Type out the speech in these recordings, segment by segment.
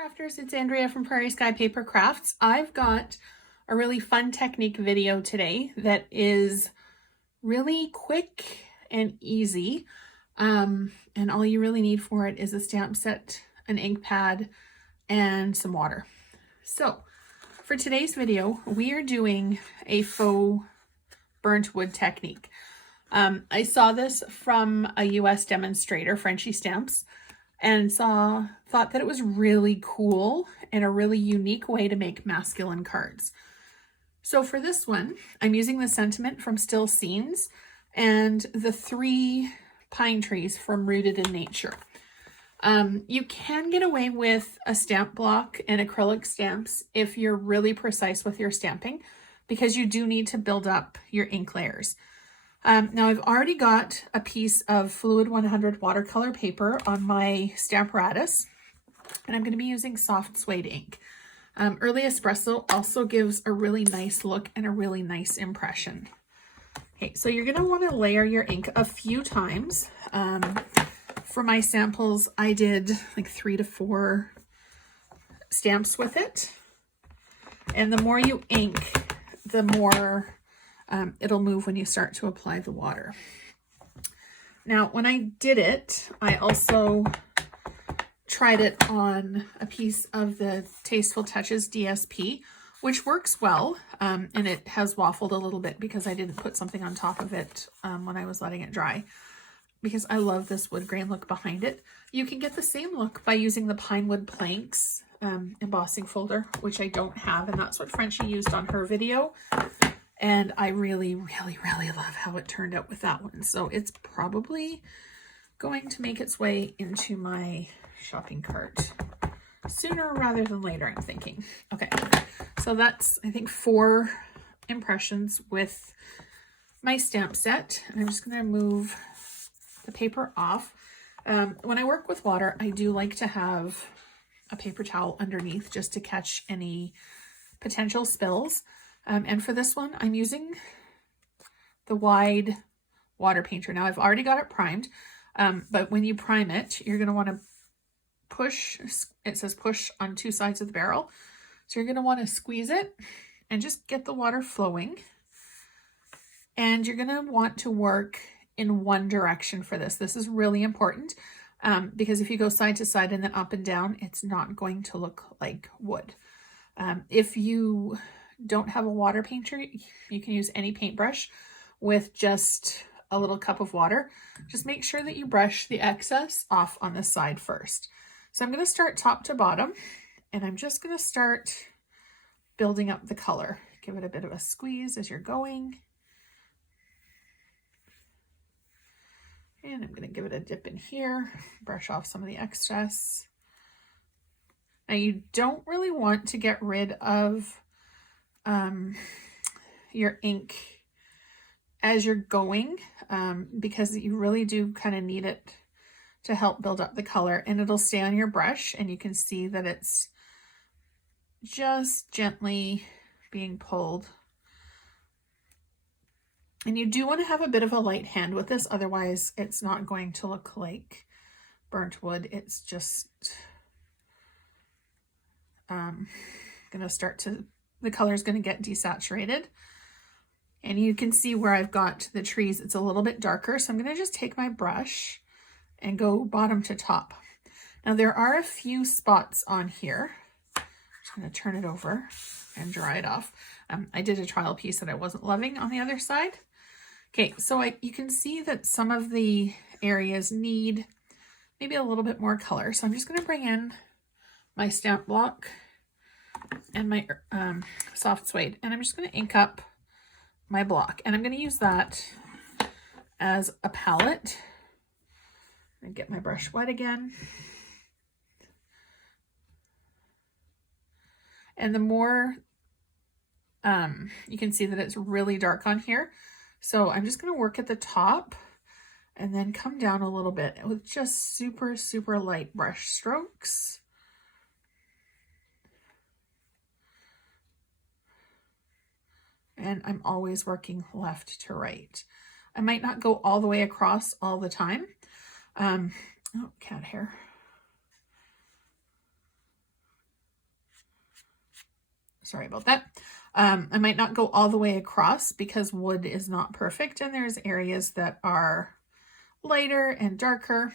Crafters, it's Andrea from Prairie Sky Paper Crafts. I've got a really fun technique video today that is really quick and easy. And all you really need for it is a stamp set, an ink pad, and some water. So for today's video, we are doing a faux burnt wood technique. I saw this from a US demonstrator, Frenchy Stamps, and thought that it was really cool and a really unique way to make masculine cards. So for this one, I'm using the sentiment from Still Scenes and the 3 pine trees from Rooted in Nature. You can get away with a stamp block and acrylic stamps if you're really precise with your stamping, because you do need to build up your ink layers. Now I've already got a piece of Fluid 100 watercolor paper on my Stamparatus, and I'm going to be using soft suede ink. Early Espresso also gives a really nice look and a really nice impression. Okay, so you're going to want to layer your ink a few times. For my samples, I did like 3 to 4 stamps with it. And the more you ink, the more it'll move when you start to apply the water. Now, when I did it, I also tried it on a piece of the Tasteful Touches DSP, which works well, and it has waffled a little bit because I didn't put something on top of it when I was letting it dry, because I love this wood grain look behind it. You can get the same look by using the Pine Wood Planks embossing folder, which I don't have, and that's what Frenchie used on her video. And I really, really, really love how it turned out with that one. So it's probably going to make its way into my shopping cart sooner rather than later, I'm thinking. Okay, so that's, I think, 4 impressions with my stamp set. And I'm just going to move the paper off. When I work with water, I do like to have a paper towel underneath just to catch any potential spills. And for this one, I'm using the wide water painter. Now, I've already got it primed, but when you prime it, you're going to want to push. It says push on 2 sides of the barrel. So you're going to want to squeeze it and just get the water flowing. And you're going to want to work in one direction for this. This is really important because if you go side to side and then up and down, it's not going to look like wood. If you don't have a water painter, you can use any paintbrush with just a little cup of water. Just make sure that you brush the excess off on the side first. So I'm going to start top to bottom, and I'm just going to start building up the color. Give it a bit of a squeeze as you're going. And I'm going to give it a dip in here, brush off some of the excess. Now you don't really want to get rid of your ink as you're going, because you really do kind of need it to help build up the color, and it'll stay on your brush and you can see that it's just gently being pulled. And you do want to have a bit of a light hand with this, otherwise it's not going to look like burnt wood. It's just gonna start to, the color is going to get desaturated. And you can see where I've got the trees, it's a little bit darker. So I'm going to just take my brush and go bottom to top. Now there are a few spots on here. I'm just going to turn it over and dry it off. I did a trial piece that I wasn't loving on the other side. Okay, so you can see that some of the areas need maybe a little bit more color. So I'm just going to bring in my stamp block and my soft suede, and I'm just going to ink up my block, and I'm going to use that as a palette and get my brush wet again. And the more you can see that it's really dark on here, so I'm just going to work at the top and then come down a little bit with just super, super light brush strokes. And I'm always working left to right. I might not go all the way across all the time. Oh, cat hair. Sorry about that. I might not go all the way across because wood is not perfect and there's areas that are lighter and darker.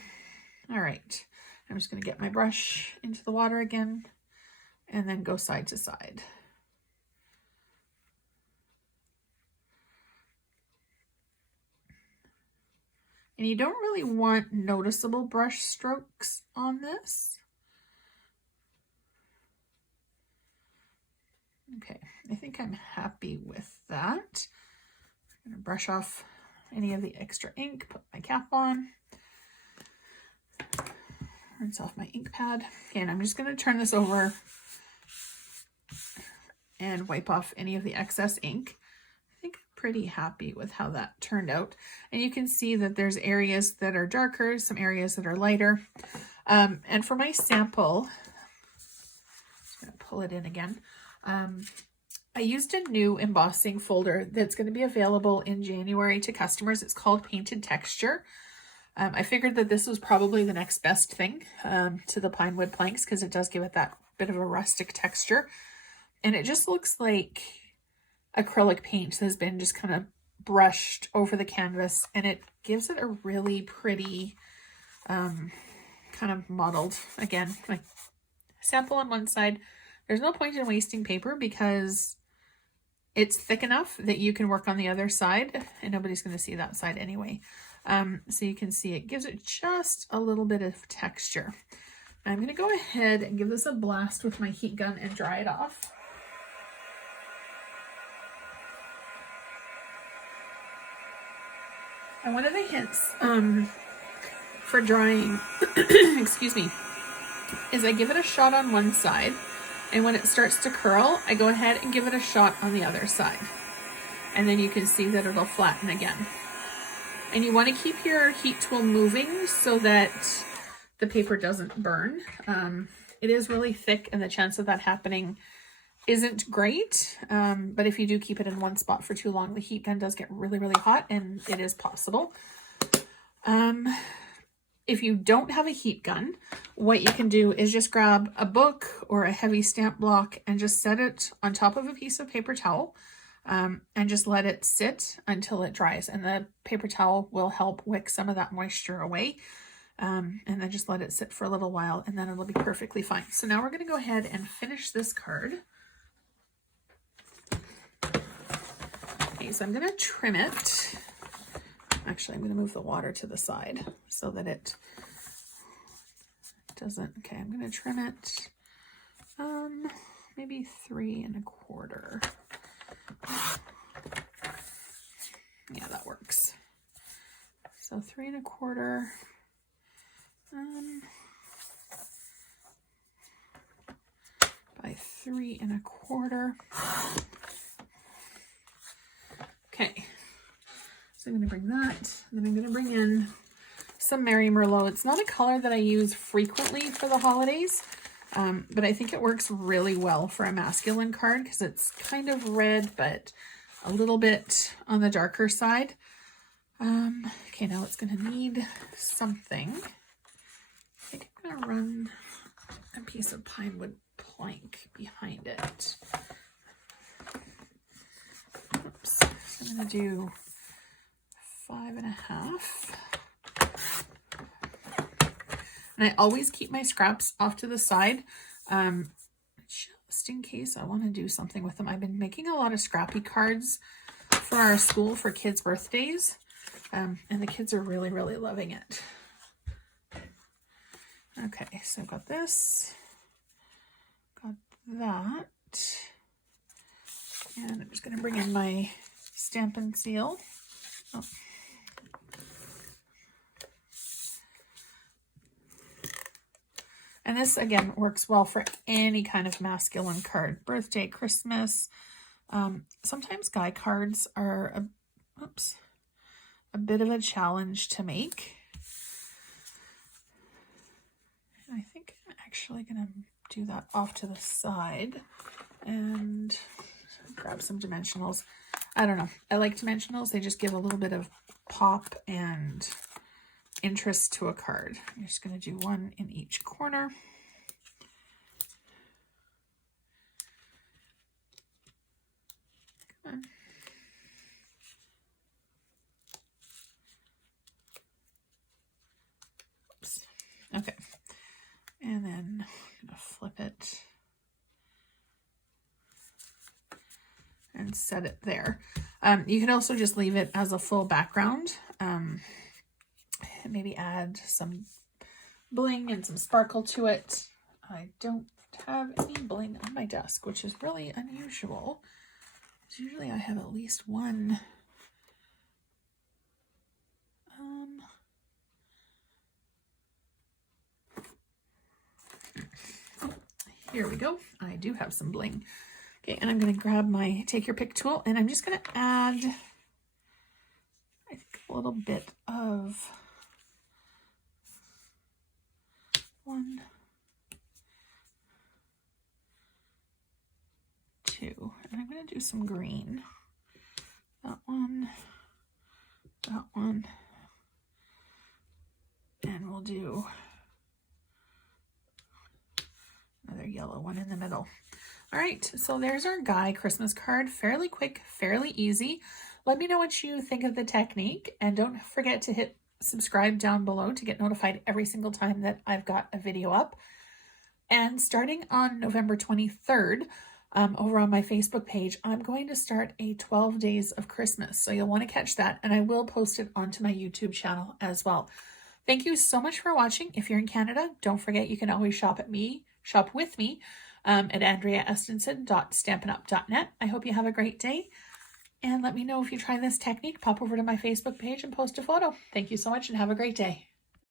All right, I'm just going to get my brush into the water again and then go side to side. And you don't really want noticeable brush strokes on this. Okay, I think I'm happy with that. I'm going to brush off any of the extra ink, put my cap on, rinse off my ink pad. Okay, and I'm just going to turn this over and wipe off any of the excess ink. I think I'm pretty happy with how that turned out. And you can see that there's areas that are darker, some areas that are lighter. And for my sample, I'm just going to pull it in again. I used a new embossing folder that's going to be available in January to customers. It's called Painted Texture. I figured that this was probably the next best thing to the pine wood planks because it does give it that bit of a rustic texture. And it just looks like acrylic paint has been just kind of brushed over the canvas, and it gives it a really pretty kind of mottled, again, like sample on one side. There's no point in wasting paper because it's thick enough that you can work on the other side and nobody's going to see that side anyway. So you can see it gives it just a little bit of texture. I'm going to go ahead and give this a blast with my heat gun and dry it off. And one of the hints for drying, excuse me, is I give it a shot on one side. And when it starts to curl, I go ahead and give it a shot on the other side. And then you can see that it'll flatten again. And you want to keep your heat tool moving so that the paper doesn't burn. It is really thick and the chance of that happening isn't great. But if you do keep it in one spot for too long, the heat gun does get really, really hot, and it is possible. If you don't have a heat gun, what you can do is just grab a book or a heavy stamp block and just set it on top of a piece of paper towel and just let it sit until it dries. And the paper towel will help wick some of that moisture away. And then just let it sit for a little while and then it'll be perfectly fine. So now we're going to go ahead and finish this card. Okay, so I'm going to trim it. Actually, I'm going to move the water to the side so that it doesn't. Okay, I'm going to trim it maybe 3 1/4. Yeah, that works. So 3 1/4. By 3 1/4. Okay. So I'm going to bring that, and then I'm going to bring in some Merry Merlot. It's not a color that I use frequently for the holidays, but I think it works really well for a masculine card because it's kind of red, but a little bit on the darker side. Okay, now it's going to need something. I think I'm going to run a piece of pine wood plank behind it. Oops. So I'm going to do 5 1/2. And I always keep my scraps off to the side, just in case I want to do something with them. I've been making a lot of scrappy cards for our school for kids' birthdays, and the kids are really, really loving it. Okay, so I've got this, got that, and I'm just going to bring in my Stampin' Seal. Oh. And this, again, works well for any kind of masculine card. Birthday, Christmas. Sometimes guy cards are a bit of a challenge to make. And I think I'm actually going to do that off to the side and grab some dimensionals. I don't know. I like dimensionals. They just give a little bit of pop and interest to a card. I'm just going to do one in each corner. Okay. And then I'm gonna flip it and set it there. You can also just leave it as a full background. Maybe add some bling and some sparkle to it. I don't have any bling on my desk, which is really unusual. Usually I have at least one. Here we go. I do have some bling. Okay, and I'm going to grab my take your pick tool, and I'm just going to add, I think, a little bit of 1, 2, and I'm going to do some green. That one, and we'll do another yellow one in the middle. All right, so there's our Guy Christmas card. Fairly quick, fairly easy. Let me know what you think of the technique, and don't forget to hit subscribe down below to get notified every single time that I've got a video up. And starting on November 23rd, over on my Facebook page, I'm going to start a 12 days of Christmas. So you'll want to catch that, and I will post it onto my YouTube channel as well. Thank you so much for watching. If you're in Canada, don't forget you can always shop with me at andreaestenson.stampinup.net. I hope you have a great day, and let me know if you try this technique. Pop over to my Facebook page and post a photo. Thank you so much and have a great day.